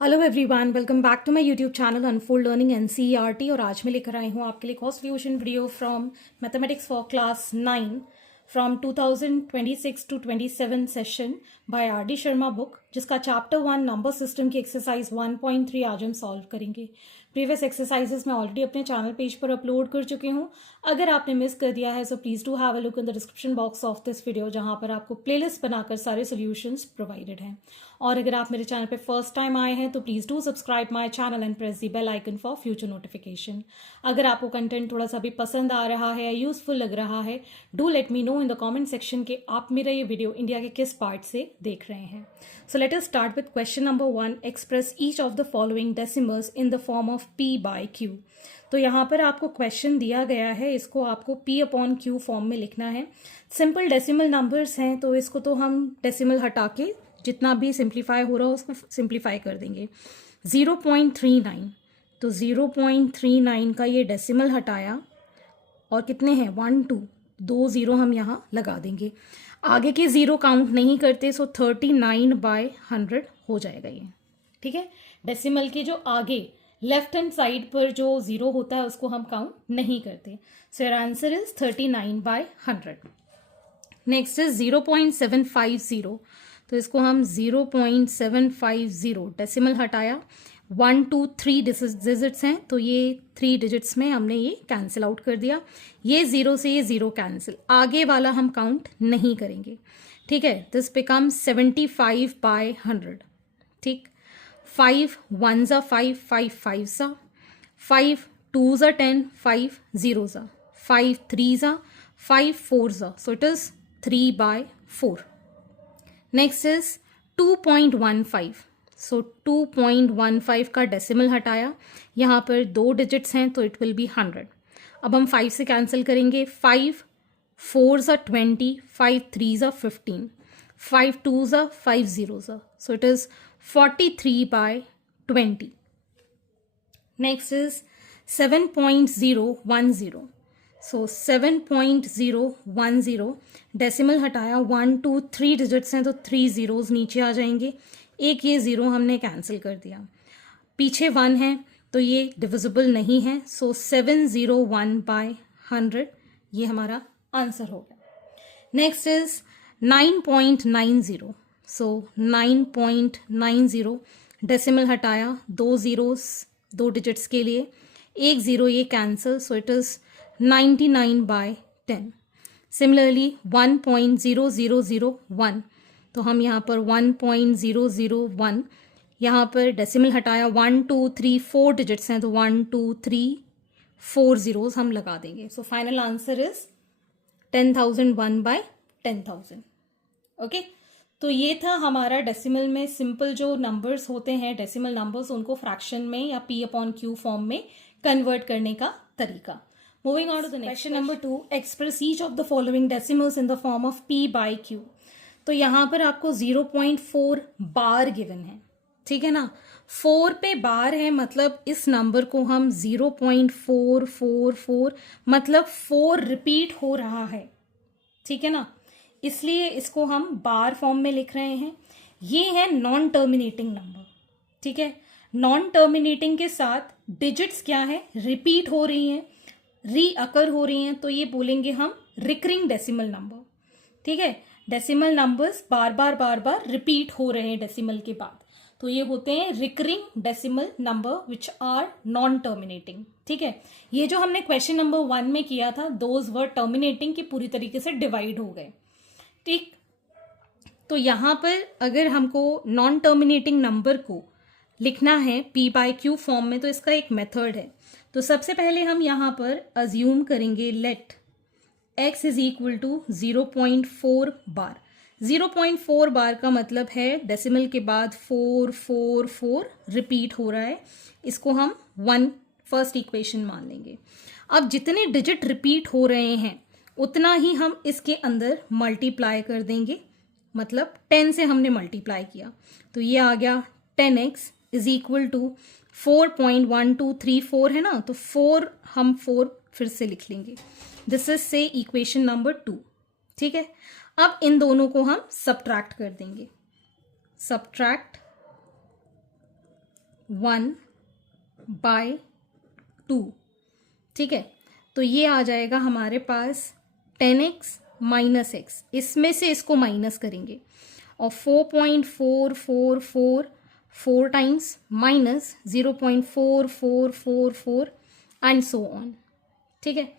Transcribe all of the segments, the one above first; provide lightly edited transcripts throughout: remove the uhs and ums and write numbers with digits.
Hello everyone, welcome back to my YouTube channel unfold learning NCERT. और आज मैं लेकर आई हूँ आपके लिए cost solution video from mathematics for class 9 from 2026 to 27 session by R D Sharma book, जिसका चैप्टर 1 नंबर सिस्टम की एक्सरसाइज 1.3 आज हम सॉल्व करेंगे। प्रीवियस एक्सरसाइजेस मैं ऑलरेडी अपने चैनल पेज पर अपलोड कर चुकी हूँ। अगर आपने मिस कर दिया है so please do have a look in the description box of this video, जहाँ पर आपको प्लेलिस्ट बनाकर सारे सॉल्यूशंस प्रोवाइडेड हैं। और अगर आप मेरे चैनल पे फर्स्ट टाइम आए हैं तो please do subscribe my channel and press the bell icon for future notification. अगर आपको कंटेंट थोड़ा सा भी पसंद आ रहा है, यूजफुल लग रहा है, do let me know in the comment section कि आप मेरा ये वीडियो इंडिया के किस पार्ट से देख रहे हैं। So let us start with question number 1। Express each of the following decimals in the form of P by Q। तो यहाँ पर आपको क्वेश्चन दिया गया है, इसको आपको P अपॉन Q फॉर्म में लिखना है। सिंपल डेसिमल नंबर्स हैं तो इसको तो हम डेसिमल हटा के जितना भी सिंप्लीफाई हो रहा हो उसको सिंप्लीफाई कर देंगे। 0.39, तो 0.39 का ये डेसिमल हटाया और कितने हैं 1 2, 2 0 हम यहाँ लगा देंगे। आगे के ज़ीरो काउंट नहीं करते, सो 39/100 हो जाएगा ये। ठीक है, डेसिमल के जो आगे लेफ्ट हैंड साइड पर जो ज़ीरो होता है उसको हम काउंट नहीं करते। So your answer is 39/100। Next is 0.750, तो इसको हम 0.750 डेसिमल हटाया। 1 2 3 डिजिट्स हैं तो ये 3 डिजिट्स में हमने ये कैंसिल आउट कर दिया। ये ज़ीरो से ये ज़ीरो कैंसिल, आगे वाला हम काउंट नहीं करेंगे। ठीक है, दिस बिकम्स 75/100। ठीक, 5 1 ज़ा 5, 5 5 ज़ा 5, 2 ज़ा 10, 5 0 ज़ा 5, 3 ज़ा 5, 4 ज़ा, सो इट इज़ 3/4। नेक्स्ट इज 2.15, सो 2.15 का डेसिमल हटाया। यहाँ पर 2 डिजिट्स हैं तो इट विल बी 100। अब हम 5 से कैंसिल करेंगे। 5 4 ज़ा 20, 5 3 ज़ा 15, 5 2 ज़ा 5 0 ज़ा, सो it is 43/20। Next is 7.010, so 7.010 decimal हटाया। 1 2 3 डिजिट्स हैं तो 3 ज़ीरोज़ नीचे आ जाएंगे। एक ये ज़ीरो हमने कैंसिल कर दिया, पीछे 1 है तो ये डिविजिबल नहीं है, सो 701/100 ये हमारा आंसर हो गया। नेक्स्ट इज 9.90, सो 9.90 डेसिमल हटाया। 2 ज़ीरोज़ 2 डिजिट्स के लिए, एक ज़ीरो ये cancel, so it is 99/10। Similarly 1.0001, तो हम यहाँ पर 1.001 यहाँ पर डेसिमल हटाया। 1 2 3 4 डिजिट्स हैं तो 1 2 3 4 ज़ीरोज़ हम लगा देंगे। So final answer is 10,001/10,000। Okay, तो ये था हमारा डेसिमल में सिंपल जो नंबर्स होते हैं, डेसिमल नंबर्स, उनको फ्रैक्शन में या P अपॉन Q फॉर्म में कन्वर्ट करने का तरीका। Moving on to the next question number 2। Express each of the following decimals in the form of P by Q। तो यहाँ पर आपको 0.4 बार गिवन है। ठीक है ना, 4 पे बार है, मतलब इस नंबर को हम 0.444 मतलब 4 रिपीट हो रहा है। ठीक है ना, इसलिए इसको हम बार फॉर्म में लिख रहे हैं। ये है नॉन टर्मिनेटिंग नंबर। ठीक है, नॉन टर्मिनेटिंग के साथ डिजिट्स क्या है, रिपीट हो रही हैं, रीअकर हो रही हैं, तो ये बोलेंगे हम रिकरिंग डेसिमल नंबर। ठीक है, डेसिमल नंबर्स बार बार रिपीट हो रहे हैं डेसिमल के बाद, तो ये होते हैं recurring decimal number which are non terminating. ठीक है, ये जो हमने क्वेश्चन नंबर 1 में किया था, दोज वर टर्मिनेटिंग के पूरी तरीके से डिवाइड हो गए। ठीक, तो यहाँ पर अगर हमको नॉन टर्मिनेटिंग नंबर को लिखना है P बाय Q फॉर्म में, तो इसका एक मेथड है। तो सबसे पहले हम यहाँ पर अज्यूम करेंगे let x is equal to 0.4 bar. 0.4 bar का मतलब है डेसिमल के बाद 4 4 4 रिपीट हो रहा है, इसको हम 1 फर्स्ट इक्वेशन मान लेंगे। अब जितने डिजिट रिपीट हो रहे हैं उतना ही हम इसके अंदर मल्टीप्लाई कर देंगे, मतलब 10 से हमने मल्टीप्लाई किया तो ये आ गया 10x इज इक्वल टू 4.1234 है ना, तो 4 हम 4 फिर से लिख लेंगे। दिस इज से इक्वेशन नंबर 2। ठीक है, अब इन दोनों को हम सब्ट्रैक्ट कर देंगे। सब्ट्रैक्ट 1/2, ठीक है। तो ये आ जाएगा हमारे पास 10x माइनस एक्स, इसमें से इसको माइनस करेंगे और 4.4444 times minus 0.4444 and so on, ठीक है।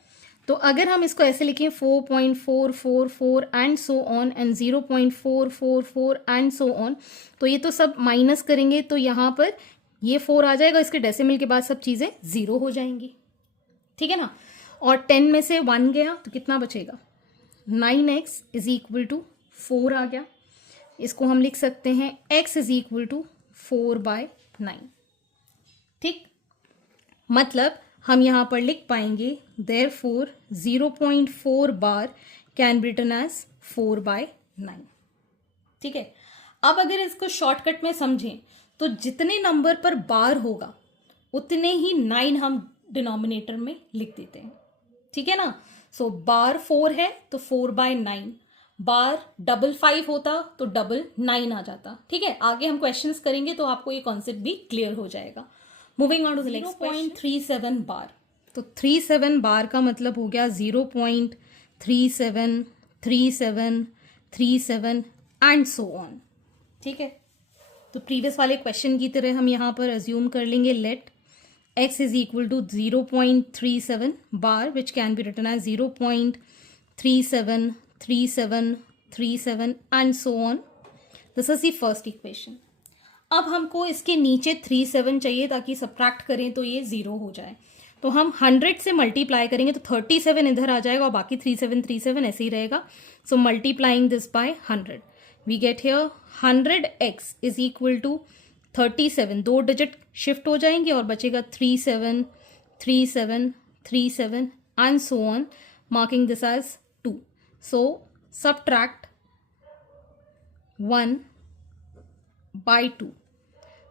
तो अगर हम इसको ऐसे लिखें 4.444 and so on and 0.444 and so on, तो ये तो सब माइनस करेंगे तो यहाँ पर ये 4 आ जाएगा, इसके डेसिमल के बाद सब चीज़ें 0 हो जाएंगी, ठीक है ना। और 10 में से 1 गया तो कितना बचेगा, 9x इज इक्वल टू 4 आ गया। इसको हम लिख सकते हैं x इज इक्वल टू 4/9, ठीक। मतलब हम यहाँ पर लिख पाएंगे therefore 0.4 bar can be written as 4/9, ठीक है। अब अगर इसको शॉर्टकट में समझें तो जितने नंबर पर बार होगा उतने ही 9 हम डिनोमिनेटर में लिख देते हैं, ठीक है ना। सो बार 4 है तो 4/9, बार 5 होता तो 9 आ जाता, ठीक है। आगे हम क्वेश्चंस करेंगे तो आपको ये कॉन्सेप्ट भी क्लियर हो जाएगा। Moving on to the next question, 0.37 bar. तो 37 बार का मतलब हो गया 0.373737 एंड सो ऑन, ठीक है। तो प्रीवियस वाले क्वेश्चन की तरह हम यहाँ पर अज्यूम कर लेंगे let x is equal to 0.37 bar which can be written as 0.373737 and so on. This is the first equation. अब हमको इसके नीचे 37 चाहिए ताकि सब्ट्रैक्ट करें तो ये 0 हो जाए। तो हम 100 से मल्टीप्लाई करेंगे तो 37 इधर आ जाएगा और बाकी 3737 ऐसे ही रहेगा। So multiplying this by 100 we get here 100x is equal to 37, 2 digit shift हो जाएंगे और बचेगा 373737 and so on, marking this as 2। So subtract 1/2.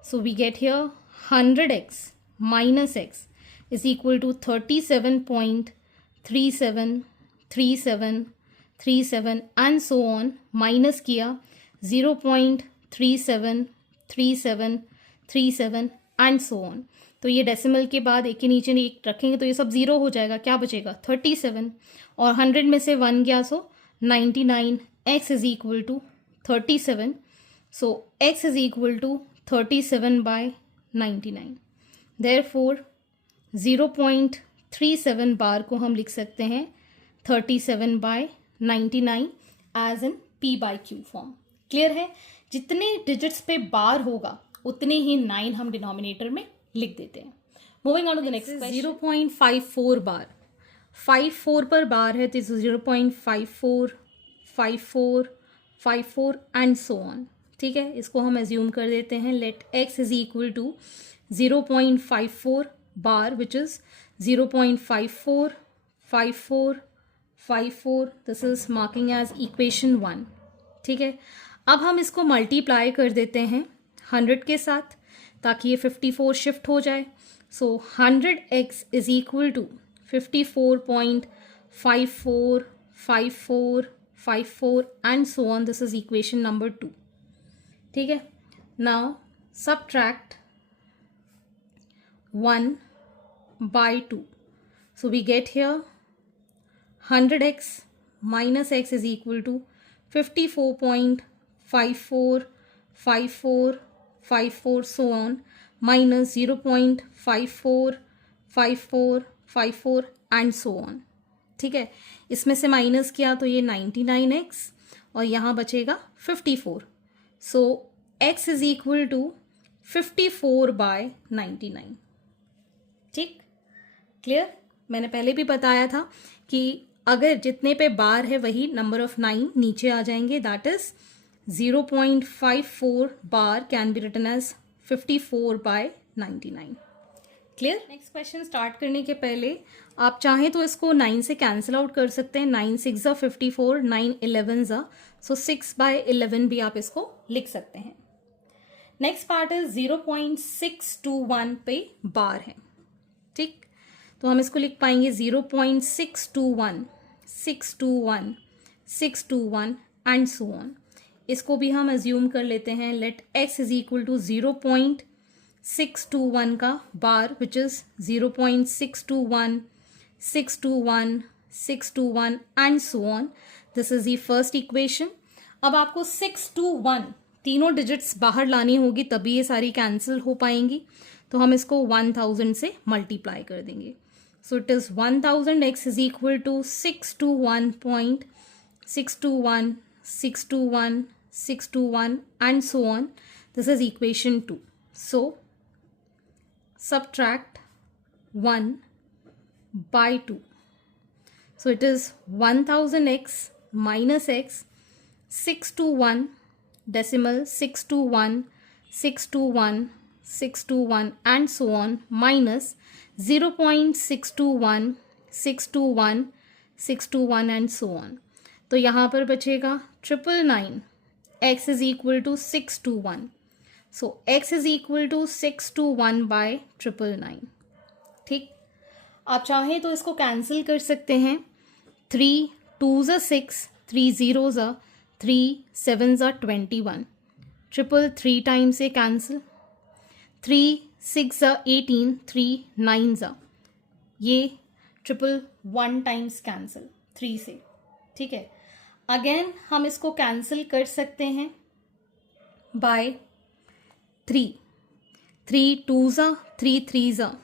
So we get here 100x minus x is equal to 37.373737 and so on, minus किया 0.373737 and so on। तो ये decimal के बाद एक के नीचे एक रखेंगे तो ये सब 0 हो जाएगा, क्या बचेगा 37 और 100 में से 1 गया सो 99, x is equal to 37। So x is equal to 37/99। Therefore 0.37 बार को हम लिख सकते हैं 37/99 as in p/q form. Clear है, जितने डिजिट्स पे बार होगा उतने ही 9 हम डिनोमिनेटर में लिख देते हैं। Moving on to the next question, 0.54 bar. 54 पर बार है तो 0.54 54 54 एंड सो ऑन, ठीक है। इसको हम एज्यूम कर देते हैं let x is equal to 0.54 bar which is 0.54 54 54, this is marking as equation 1, ठीक है। अब हम इसको मल्टीप्लाई कर देते हैं 100 के साथ ताकि ये 54 शिफ्ट हो जाए। So 100x is equal to 54.545454 and so on, this is equation number 2, ठीक है। Now subtract 1/2। So we get here 100x minus x is equal to 54.545454 so on, minus 0.545454 and so on, ठीक है। इसमें से minus किया तो ये 99x और यहाँ बचेगा 54। सो x इज इक्वल टू 54/99, ठीक। क्लियर, मैंने पहले भी बताया था कि अगर जितने पे बार है वही नंबर ऑफ 9 नीचे आ जाएंगे, that is 0.54 bar can be written as 54/99। Clear. Next question start करने के पहले आप चाहें तो इसको 9 से कैंसिल आउट कर सकते हैं। 9 6 ज़ा 54, 9 11 ज़ा, सो 6/11 भी आप इसको लिख सकते हैं। नेक्स्ट पार्ट इज 0.621 पे बार है, ठीक। तो हम इसको लिख पाएंगे 0.621 621 621 एंड सो ऑन। इसको भी हम अज्यूम कर लेते हैं let x is equal to 0.621 621 का बार which is 0.621, 621, 621 and so on. This is the first equation. अब आपको 621 तीनों डिजिट्स बाहर लानी होगी तभी ये सारी कैंसिल हो पाएंगी. तो हम इसको 1000 से मल्टीप्लाई कर देंगे. So it is 1000 x is equal to 621.621, 621, 621 and so on. This is equation 2. So subtract 1 by 2. So it is 1000x minus x, 621 decimal 621, 621, 621 and so on minus 0.621, 621, 621 and so on. तो यहाँ पर बचेगा 999. x is equal to 621. So x is equal to 621 by 999. ठीक. आप चाहें तो इसको cancel कर सकते हैं. 3 2s are 6, 3 zeros are 3 7s are 21. 3 times से कैंसिल. 3 6 are 18, 3 9s are. ये 1 times कैंसिल 3 से. ठीक है. अगेन हम इसको कैंसिल कर सकते हैं bye 3. 3 2s are 3 3s are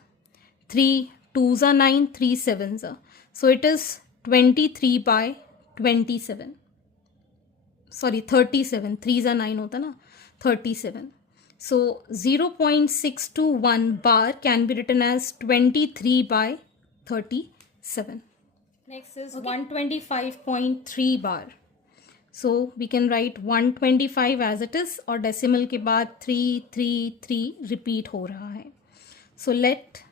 3 2s are 9, 3 7s are. So it is 23 by 27. Sorry 37. 3s are 9 होता ना. 37. So 0.621 bar can be written as 23 by 37. Next is 125.3 bar. So we can write 125 as it is और decimal के बाद 333 repeat हो रहा है. So let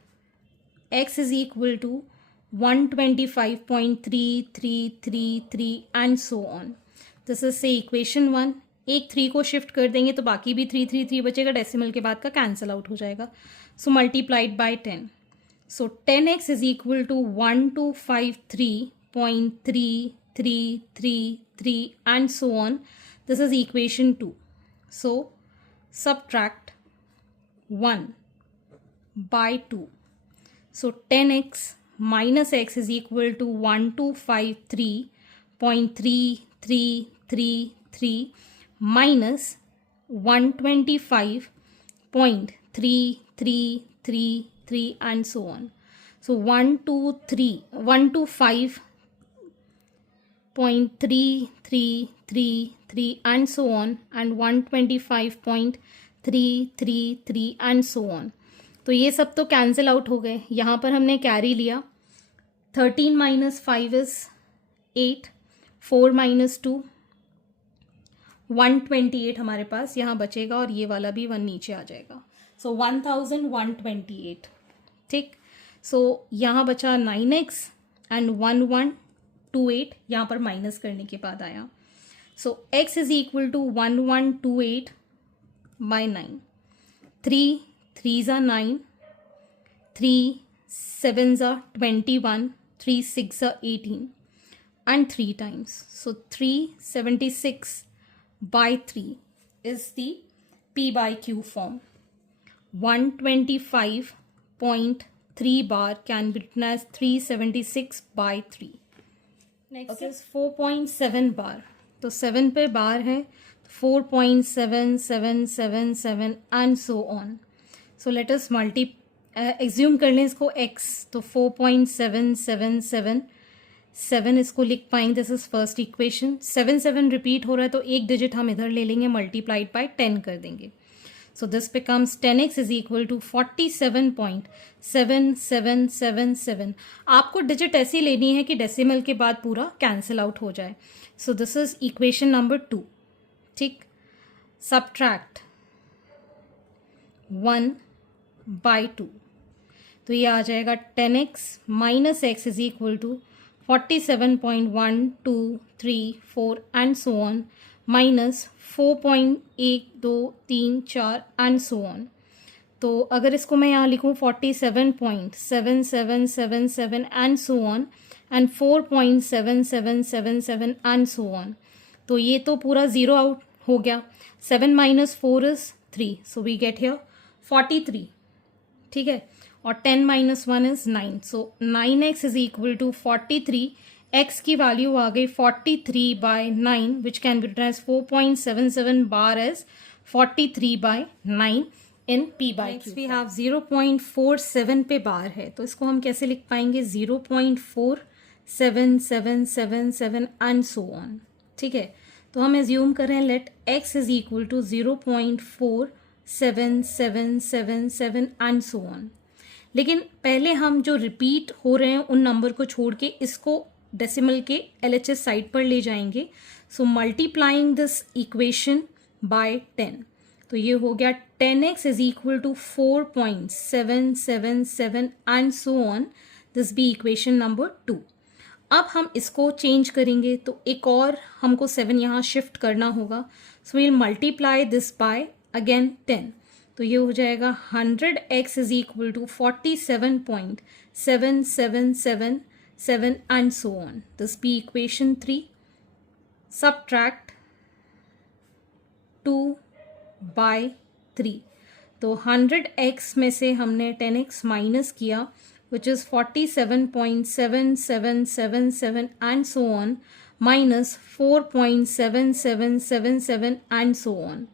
x is equal to 125.3333 and so on. This is say equation 1. एक 3 को shift कर देंगे तो बाकी भी 333 बचेगा. डेसिमल के बाद का कैंसिल आउट हो जाएगा. So multiplied by 10. So 10x is equal to 1253.3333 and so on. This is equation 2. So subtract 1 by 2. So 10x minus x is equal to 1253.3333 minus 125.3333 and so on. So 125.3333 and so on and 125.333 and so on. तो ये सब तो cancel out हो गए. यहाँ पर हमने carry लिया. 13 minus 5 is 8. 4 minus 2 128 हमारे पास यहाँ बचेगा और ये वाला भी 1 नीचे आ जाएगा. सो 1128. ठीक. सो यहाँ बचा 9x एंड 1128 यहाँ पर माइनस करने के बाद आया. So x is equal to 1128 by 9. 3 3s are 9, 3 7s are 21, 3 6 are 18 and 3 times. So 376 by 3 is the P by Q form. 125.3 bar can be written as 376 by 3. Next is 4.7 bar. तो 7 पे बार है. 4.7777 and so on. So let us assume कर लें इसको x. तो 4.777 7 इसको लिख पाएंगे. This is first equation. 7 7 repeat हो रहा है तो एक डिजिट हम इधर ले लेंगे, मल्टीप्लाइड बाय 10 कर देंगे. So this becomes 10x is equal to 47.7777. आपको डिजिट ऐसी लेनी है कि डेसिमल के बाद पूरा कैंसिल आउट हो जाए. So this is equation number 2. ठीक. Subtract 1 by 2. तो ये आ जाएगा 10x minus x is equal to 47.1234 and so on minus 4.1234 and so on. तो अगर इसको मैं यहाँ लिखूँ 47.7777 and so on and 4.7777 and so on. तो ये तो पूरा ज़ीरो आउट हो गया. 7 minus 4 is 3. So we get here 43, ठीक है, और 10 minus 1 is 9, so 9x is equal to 43. x की वैल्यू आ गई 43/9 which can be written as 4.77 bar as 43/9 इन p/q. नेक्स्ट वी हैव 0.47 पे बार है, तो इसको हम कैसे लिख पाएंगे, 0.477777 एंड सो ऑन, ठीक है. तो हम एज्यूम कर रहे हैं let x is equal to 0.477777 and so on. लेकिन पहले हम जो रिपीट हो रहे हैं उन नंबर को छोड़ के इसको डेसिमल के LHS साइड पर ले जाएंगे. So multiplying this equation by 10, तो ये हो गया 10x is equal to 4.777 and so on. This be equation number 2. अब हम इसको चेंज करेंगे तो एक और हमको 7 यहाँ शिफ्ट करना होगा. So will multiply this by again 10, तो ये हो जाएगा 100x is equal to 47.7777 and so on. This be equation 3. Subtract 2/3, तो 100x में से हमने 10x माइनस किया which is 47.7777 and so on minus 4.7777 and so on.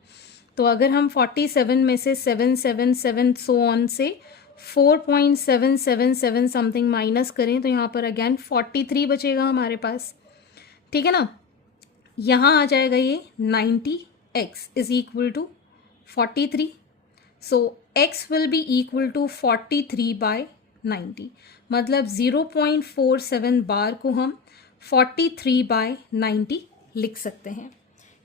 तो अगर हम 47 में से 777 so on से 4.777 समथिंग माइनस करें तो यहाँ पर अगेन 43 बचेगा हमारे पास, ठीक है ना. यहाँ आ जाएगा ये 90x is equal to 43. So x will be equal to 43/90, मतलब 0.47 बार को हम 43/90 लिख सकते हैं.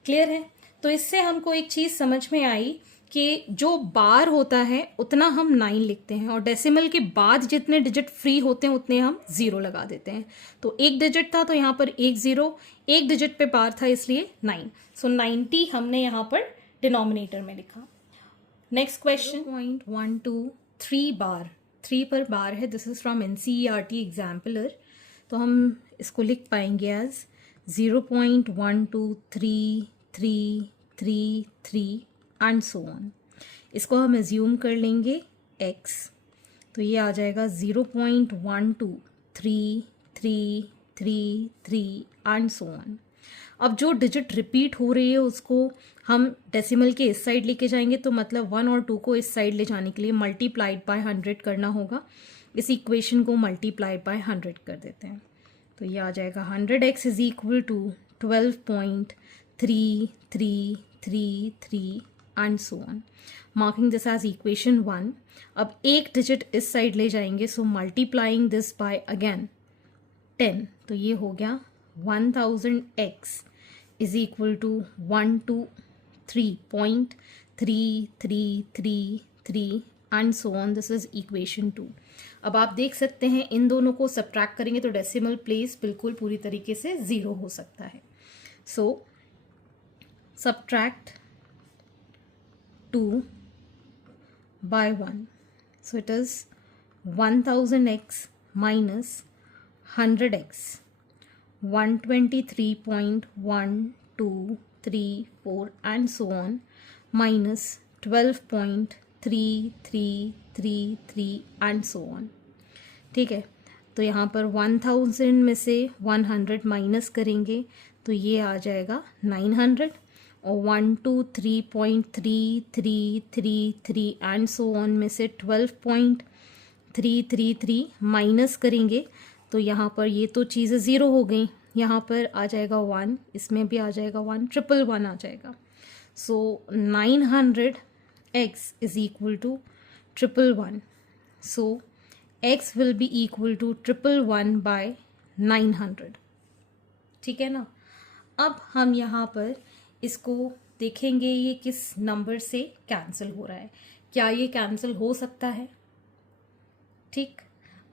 क्लियर है. तो इससे हमको एक चीज़ समझ में आई कि जो बार होता है उतना हम 9 लिखते हैं और डेसिमल के बाद जितने डिजिट फ्री होते हैं उतने हम 0 लगा देते हैं. तो एक डिजिट था तो यहाँ पर 1 0, एक डिजिट पे बार था इसलिए 9. सो 90 हमने यहाँ पर डिनोमिनेटर में लिखा. नेक्स्ट क्वेश्चन 0.123 बार, 3 पर बार है. This is from NCERT exemplar. तो हम इसको लिख पाएंगे एज 0.12333 एंड सो ऑन. इसको हम एज्यूम कर लेंगे x, तो ये आ जाएगा 0.12333 एंड सो ऑन. अब जो डिजिट रिपीट हो रही है उसको हम डेसिमल के इस साइड लेके जाएंगे, तो मतलब 1 और 2 को इस साइड ले जाने के लिए मल्टीप्लाइड बाय 100 करना होगा. इस इक्वेशन को मल्टीप्लाई बाय 100 कर देते हैं, तो ये आ जाएगा 100x is equal to 12.3333 and so on. Marking this as equation 1. अब एक डिजिट इस साइड ले जाएंगे, so multiplying this by again 10, तो ये हो गया 1000x is equal to 123.3333 and so on. This is equation 2. अब आप देख सकते हैं इन दोनों को सब्ट्रैक्ट करेंगे तो डेसिमल प्लेस बिल्कुल पूरी तरीके से 0 हो सकता है. सो subtract 2/1, so it is 1000x minus 100x, 123.1234 and so on minus 12.3333 and so on. ठीक है. तो यहाँ पर 1000 में से 100 माइनस करेंगे तो ये आ जाएगा 900 और 123.3333 एंड सो ऑन में से 12.333 माइनस करेंगे तो यहाँ पर ये तो चीज़ें 0 हो गई. यहाँ पर आ जाएगा 1, इसमें भी आ जाएगा 1, 111 आ जाएगा. So 900x is equal to 111. So x will be equal to 111/900. ठीक है ना. अब हम यहाँ पर इसको देखेंगे ये किस नंबर से कैंसिल हो रहा है. क्या ये कैंसिल हो सकता है? ठीक.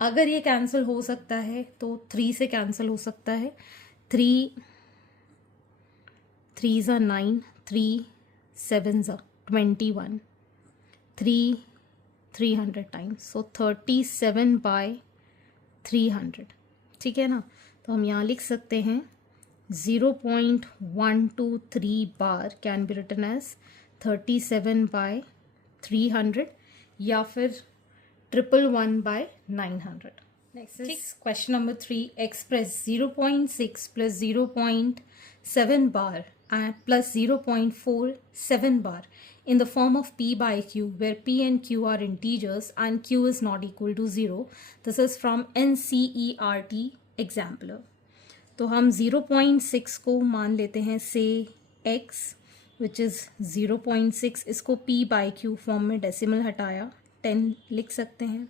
अगर ये कैंसिल हो सकता है तो 3 से कैंसिल हो सकता है. 3 3s are 9, 3 7s are 21, 3 300 times, सो 37/300. ठीक है ना. तो हम यहाँ लिख सकते हैं 0.123 बार कैन बी रिटन एज 37/300. या फिर 111/900. Next is question number 3. Express 0.6 plus 0.7 bar and plus 0.47 bar in the form of P by Q, where P and Q are integers and Q is not equal to 0. This is from NCERT Exemplar. तो हम 0.6 को मान लेते हैं से x which is 0.6. इसको P by Q form में decimal हटाया 10 लिख सकते हैं.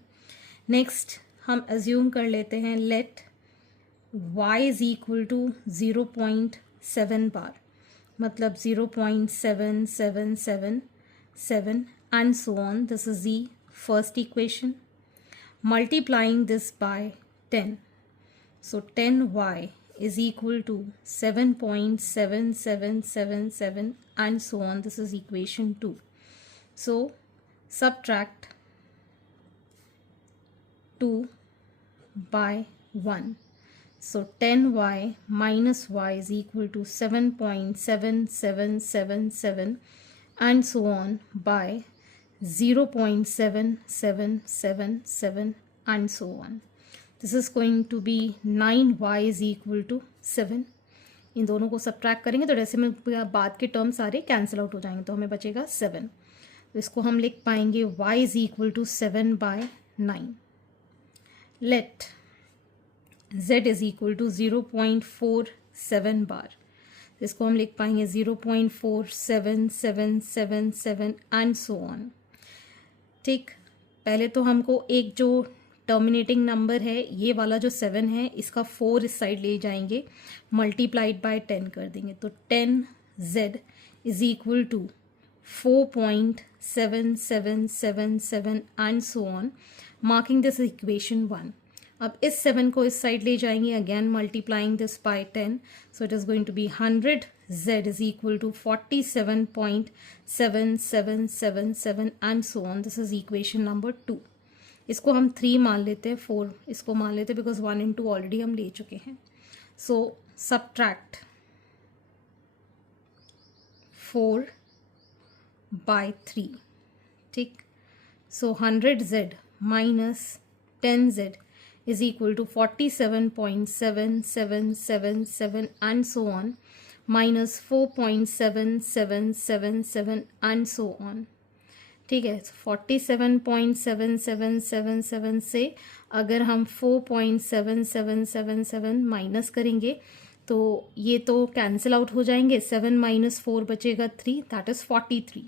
नेक्स्ट हम एज्यूम कर लेते हैं let y is equal to 0.7 bar, मतलब 0.7777 and so on. This is the first equation. Multiplying this by 10. So 10y is equal to 7.7777 and so on. This is equation 2. So subtract 2 by 1. So 10y minus y is equal to 7.7777 and so on by 0.7777 and so on. This is going to be 9y is equal to 7. इन दोनों को subtract करेंगे तो decimal बाद के term सारे cancel out हो जाएंगे, तो हमें बचेगा 7. तो इसको हम लिख पाएंगे y is equal to 7 by 9. Let z is equal to 0.47 बार. इसको हम लिख पाएंगे 0.47777 and so on. ठीक, पहले तो हमको एक जो टर्मिनेटिंग नंबर है ये वाला जो 7 है इसका 4 इस साइड ले जाएंगे, मल्टीप्लाइड बाय 10 कर देंगे, तो 10z is equal to 4.7777 and so on, marking this equation 1. अब इस 7 को इस साइड ले जाएंगे, again multiplying this by 10, so it is going to be 100 z is equal to 47.7777 and so on. This is equation number 2. इसको हम 3 मान लेते हैं, 4 इसको मान लेते हैं बिकॉज 1 and 2 ऑलरेडी हम ले चुके हैं. सो सब्ट्रैक्ट 4 by 3. ठीक, सो 100z minus 10z is equal to 47.7777 and so on minus 4.7777 and so on. ठीक है, 47.7777 से अगर हम 4.7777 माइनस करेंगे तो ये तो कैंसिल आउट हो जाएंगे, 7 माइनस 4 बचेगा 3, दैट इज़ 43.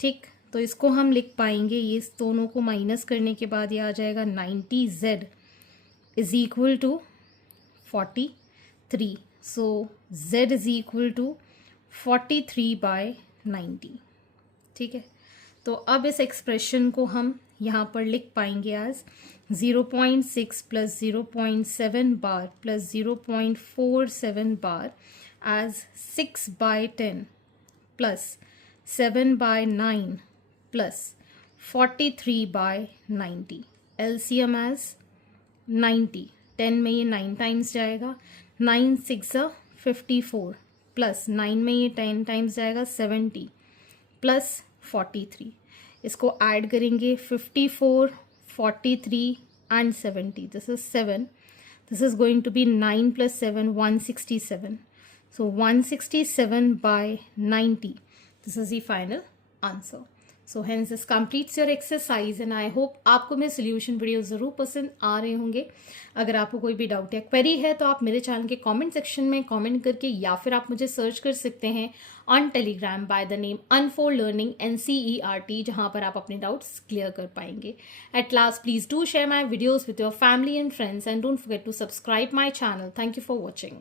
ठीक, तो इसको हम लिख पाएंगे, ये इस दोनों को माइनस करने के बाद ये आ जाएगा 90z is equal to 43. So z is equal to 43 by 90. ठीक है, तो अब इस एक्सप्रेशन को हम यहाँ पर लिख पाएंगे as 0.6 plus 0.7 bar plus 0.47 bar as 6 by 10 plus 7 by 9 plus 43 by 90. LCM as 90. 10 में ये 9 टाइम्स जाएगा, 9 6 54 प्लस 9 में ये 10 टाइम्स जाएगा 70 प्लस 43. इसको ऐड करेंगे 54 43 and 70. This is 7. This is going to be 9 plus 7 167. So 167 by 90. This is the final answer. So hence this completes your exercise and I hope आपको मेरे सोल्यूशन वीडियो ज़रूर पसंद आ रहे होंगे. अगर आपको कोई भी डाउट या क्वेरी है तो आप मेरे चैनल के कमेंट सेक्शन में कमेंट करके या फिर आप मुझे सर्च कर सकते हैं on Telegram by the name unfold learning NCERT, जहाँ पर आप अपने डाउट्स क्लियर कर पाएंगे. At last please do share my videos with your family and friends and don't forget to subscribe my channel. Thank you for watching.